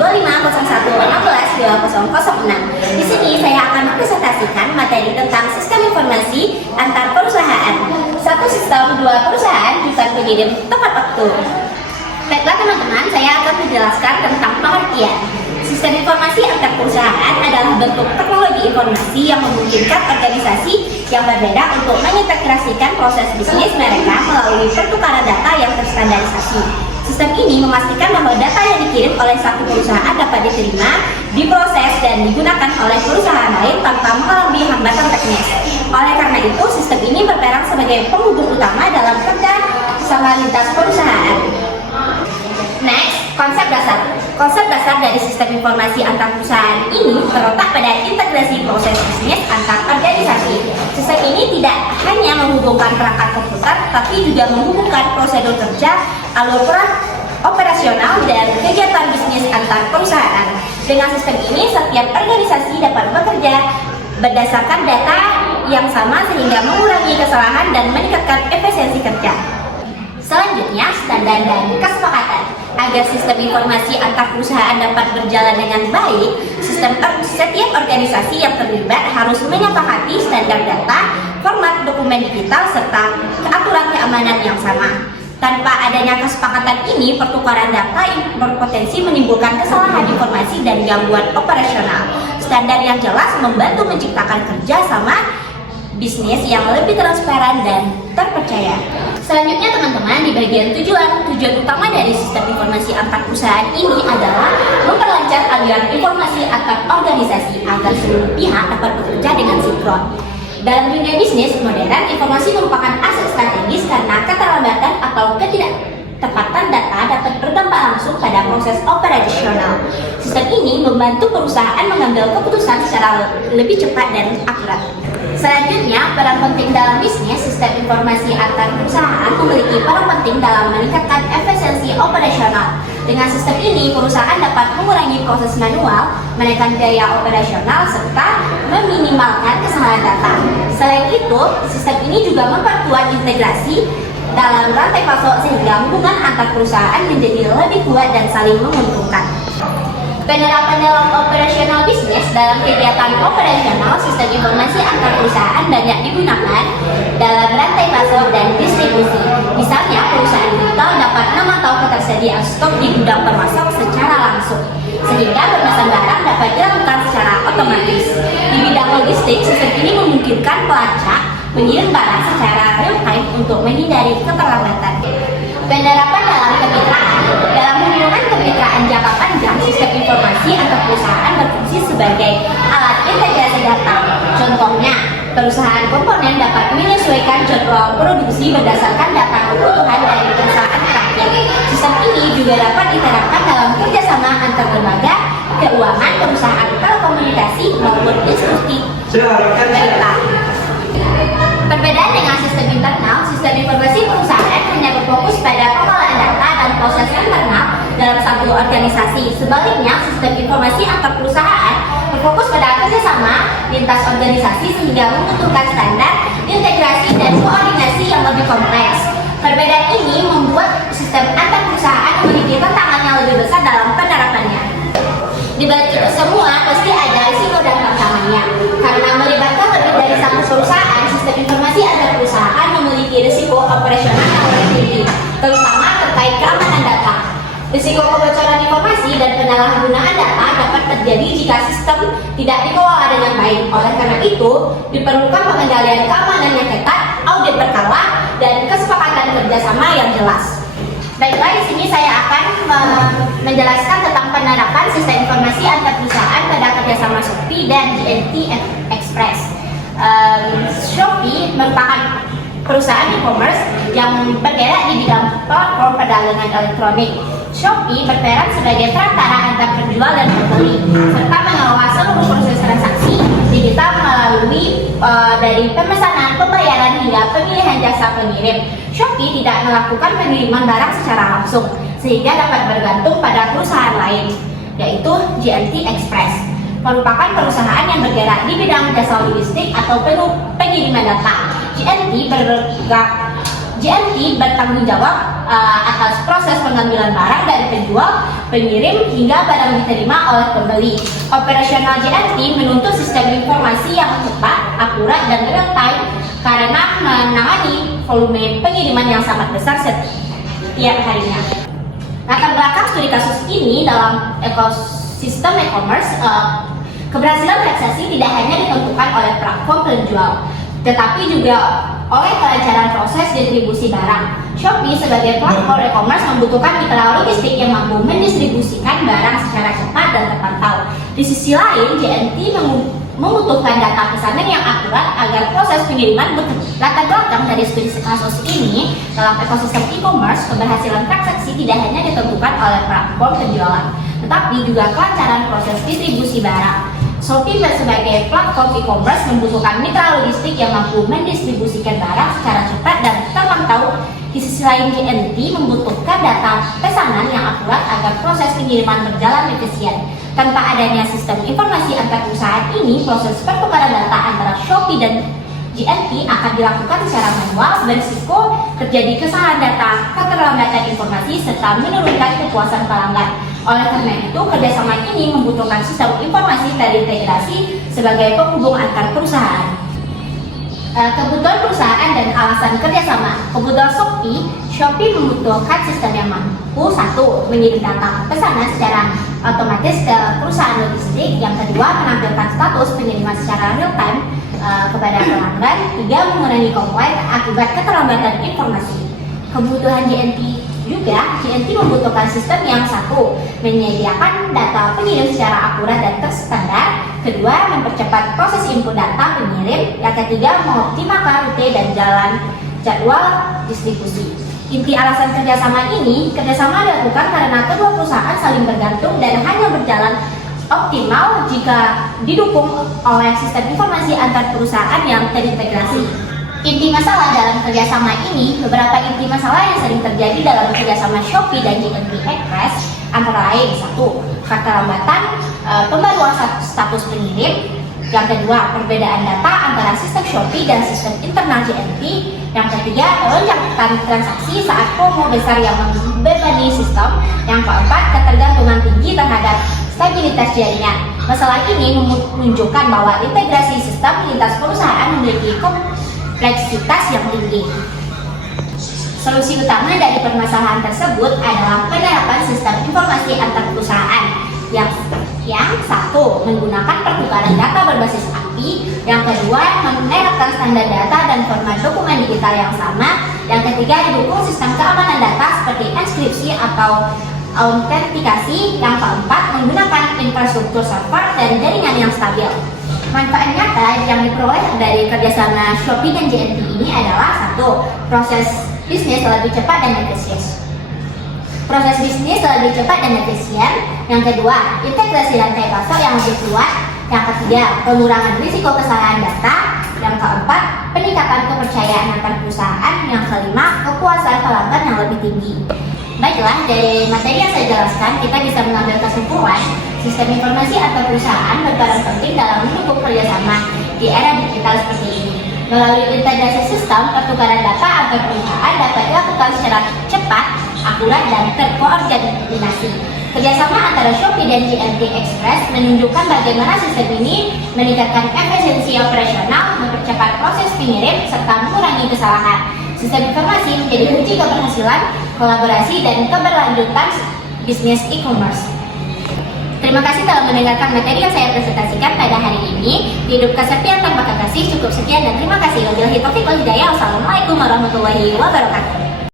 2501162006. Di sini saya akan mempresentasikan materi tentang sistem informasi antar perusahaan. Satu sistem, dua perusahaan bukan pengirim tepat waktu. Baiklah teman-teman, saya akan menjelaskan tentang pengertian. Sistem informasi antar perusahaan adalah bentuk teknologi informasi yang memungkinkan organisasi yang berbeda untuk mengintegrasikan proses bisnis mereka melalui pertukaran data yang terstandarisasi. Sistem ini memastikan bahwa data yang dikirim oleh satu perusahaan dapat diterima, diproses, dan digunakan oleh perusahaan lain tanpa mengalami hambatan teknis. Oleh karena itu, sistem ini berperan sebagai penghubung utama dalam kerja sama lintas perusahaan. Next, konsep dasar. Konsep dasar dari sistem informasi antar perusahaan ini terletak pada integrasi proses bisnis antar organisasi. Sistem ini tidak hanya menghubungkan perangkat komputer, tapi juga menghubungkan prosedur kerja, alur operasional, dan kegiatan bisnis antar perusahaan. Dengan sistem ini, setiap organisasi dapat bekerja berdasarkan data yang sama sehingga mengurangi kesalahan dan meningkatkan efisiensi kerja. Selanjutnya, standar dan kesepakatan. Agar sistem informasi antar perusahaan dapat berjalan dengan baik, setiap organisasi yang terlibat harus menyepakati standar data, format dokumen digital, serta aturan keamanan yang sama. Tanpa adanya kesepakatan ini, pertukaran data berpotensi menimbulkan kesalahan informasi dan gangguan operasional. Standar yang jelas membantu menciptakan kerjasama bisnis yang lebih transparan dan terpercaya. Selanjutnya teman-teman, di bagian tujuan utama dari sistem informasi antar perusahaan ini adalah memperlancar aliran informasi antar organisasi agar seluruh pihak dapat bekerja dengan sinkron. Dalam dunia bisnis modern, informasi merupakan aset strategis karena keterlambatan atau ketidaktepatan data dapat berdampak langsung pada proses operasional. Sistem ini membantu perusahaan mengambil keputusan secara lebih cepat dan akurat. Selanjutnya, peran penting dalam bisnis, sistem informasi antar perusahaan memiliki peran penting dalam meningkatkan efisiensi operasional. Dengan sistem ini, perusahaan dapat mengurangi proses manual, menekan biaya operasional, serta meminimalkan kesalahan data. Selain itu, sistem ini juga memperkuat integrasi dalam rantai pasok sehingga hubungan antar perusahaan menjadi lebih kuat dan saling menguntungkan. Penerapan dalam operasional bisnis. Dalam kegiatan operasional, sistem informasi antar perusahaan banyak digunakan dalam rantai pasok dan distribusi. Misalnya, perusahaan retail dapat memantau ketersediaan stok di gudang termasuk secara langsung, sehingga pemesanan barang dapat dilakukan secara otomatis. Di bidang logistik, sistem ini memungkinkan pelacak mengirim barang secara real time untuk menghindari keterlambatan. Penerapan dalam kemitraan. Dalam hubungan kemitraan jangka panjang, sistem informasi antar perusahaan berfungsi sebagai alat integrasi data. Contohnya, perusahaan komponen dapat menyesuaikan jadwal produksi berdasarkan data kebutuhan dari perusahaan terakhir. Sistem ini juga dapat diterapkan dalam kerjasama antar lembaga keuangan, perusahaan telekomunikasi, maupun institusi pemerintah. Perbedaan dengan sistem internal, sistem informasi perusahaan hanya berfokus pada pengelolaan data dan proses internal dalam satu organisasi. Sebaliknya, sistem informasi antar perusahaan berfokus pada kerjasama lintas organisasi sehingga membutuhkan standar, integrasi, dan koordinasi yang lebih kompleks. Perbedaan ini membuat sistem antar perusahaan memiliki tantangan yang lebih besar dalam penerapannya. Di balik itu semua, pasti ada risiko dan tantangannya. Karena melibatkan lebih dari satu perusahaan, sistem informasi antar perusahaan memiliki risiko operasional yang lebih tinggi, terutama terkait keamanan data. Risiko kebocoran informasi dan penyalahgunaan data dapat terjadi jika sistem tidak dikelola dengan baik. Oleh karena itu, diperlukan pengendalian keamanan yang ketat, audit berkala, dan kesepakatan kerjasama yang jelas. Baiklah, di sini saya akan menjelaskan tentang penerapan sistem informasi antar perusahaan pada kerjasama Shopee dan JNT Express. Shopee merupakan perusahaan e-commerce yang bergerak di bidang platform perdagangan elektronik. Shopee berperan sebagai perantara antar penjual dan pembeli, serta mengelola seluruh proses transaksi digital melalui dari pemesanan, pembayaran, hingga pemilihan jasa pengirim. Shopee tidak melakukan pengiriman barang secara langsung, sehingga dapat bergantung pada perusahaan lain, yaitu JNT Express. Merupakan perusahaan yang bergerak di bidang jasa logistik atau pengiriman data. JNT bertanggung jawab atas proses pengambilan barang dari penjual, pengirim hingga barang diterima oleh pembeli. Operasional JNT menuntut sistem informasi yang cepat, akurat, dan real time karena menangani volume pengiriman yang sangat besar setiap harinya. Latar belakang studi kasus ini dalam ekosistem e-commerce, keberhasilan transaksi tidak hanya ditentukan oleh platform penjual, tetapi juga oleh kelancaran proses distribusi barang. Shopee sebagai platform e-commerce membutuhkan mitra logistik yang mampu mendistribusikan barang secara cepat dan terpantau. Di sisi lain, JNT membutuhkan data pesanan yang akurat agar proses pengiriman betul. Latar belakang dari studi kasus ini, dalam ekosistem e-commerce, keberhasilan transaksi tidak hanya ditentukan oleh platform penjualan, tetapi juga kelancaran proses distribusi barang. Shopee sebagai platform e-commerce membutuhkan mitra logistik yang mampu mendistribusikan barang secara cepat dan terpantau. Di sisi lain, JNT membutuhkan data pesanan yang akurat agar proses pengiriman berjalan efisien. Tanpa adanya sistem informasi antar perusahaan ini, proses pertukaran data antara Shopee dan JNT akan dilakukan secara manual, berisiko terjadi kesalahan data, keterlambatan informasi, serta menurunkan kepuasan pelanggan. Oleh karena itu, kerjasama ini membutuhkan sistem informasi terintegrasi sebagai penghubung antar perusahaan. Kebutuhan perusahaan dan alasan kerjasama. Kebutuhan Shopee membutuhkan sistem yang mampu, satu, mengirim data pesanan secara otomatis ke perusahaan logistik. Yang kedua, menampilkan status pengiriman secara real time kepada pelanggan. Tiga, mengurangi komplain akibat keterlambatan informasi. Kebutuhan JNT membutuhkan sistem yang, satu, menyediakan data pengirim secara akurat dan terstandar. Kedua, mempercepat proses input data pengirim. Yang ketiga, mengoptimalkan rute dan jadwal distribusi. Inti alasan kerjasama dilakukan karena kedua perusahaan saling bergantung dan hanya berjalan optimal jika didukung oleh sistem informasi antar perusahaan yang terintegrasi. Inti masalah dalam kerjasama ini, beberapa inti masalah yang sering terjadi dalam kerjasama Shopee dan JNT Express antara lain, satu, keterlambatan pembaruan status pengirim. Yang kedua, perbedaan data antara sistem Shopee dan sistem internal JNT. Yang ketiga, lonjakan transaksi saat promo besar yang membebani sistem. Yang keempat, ketergantungan tinggi terhadap stabilitas jaringan. Masalah ini menunjukkan bahwa integrasi sistem lintas perusahaan memiliki kompleksitas yang tinggi. Solusi utama dari permasalahan tersebut adalah penerapan sistem informasi antar perusahaan yang satu, menggunakan pertukaran data berbasis API. Yang kedua, menerapkan standar data dan format dokumen digital yang sama. Yang ketiga, didukung sistem keamanan data seperti enkripsi atau autentikasi. Yang keempat, menggunakan infrastruktur server dan jaringan yang stabil. Manfaat nyata yang diperoleh dari kerjasama Shopee dan JNT ini adalah, satu, proses bisnis lebih cepat dan efisien. Yang kedua, integrasi rantai pasok yang lebih kuat. Yang ketiga, pengurangan risiko kesalahan data. Yang keempat, peningkatan kepercayaan antar perusahaan. Yang kelima, kepuasan pelanggan yang lebih tinggi. Baiklah, dari materi yang saya jelaskan, kita bisa mengambil kesimpulan sistem informasi antar perusahaan berperan penting dalam mendukung kerjasama di era digital seperti ini. Melalui integrasi sistem, pertukaran data antar perusahaan dapat dilakukan secara cepat, akurat, dan terkoordinasi. Kerjasama antara Shopee dan JNT Express menunjukkan bagaimana sistem ini meningkatkan efisiensi operasional, mempercepat proses pengirim, serta mengurangi kesalahan. Sistem informasi menjadi kunci keberhasilan, kolaborasi, dan keberlanjutan bisnis e-commerce. Terima kasih telah mendengarkan materi yang saya presentasikan pada hari ini. Hidup kesepian tanpa kekasih. Cukup sekian dan terima kasih. Wabillahi taufiq wal hidayah. Wassalamualaikum warahmatullahi wabarakatuh.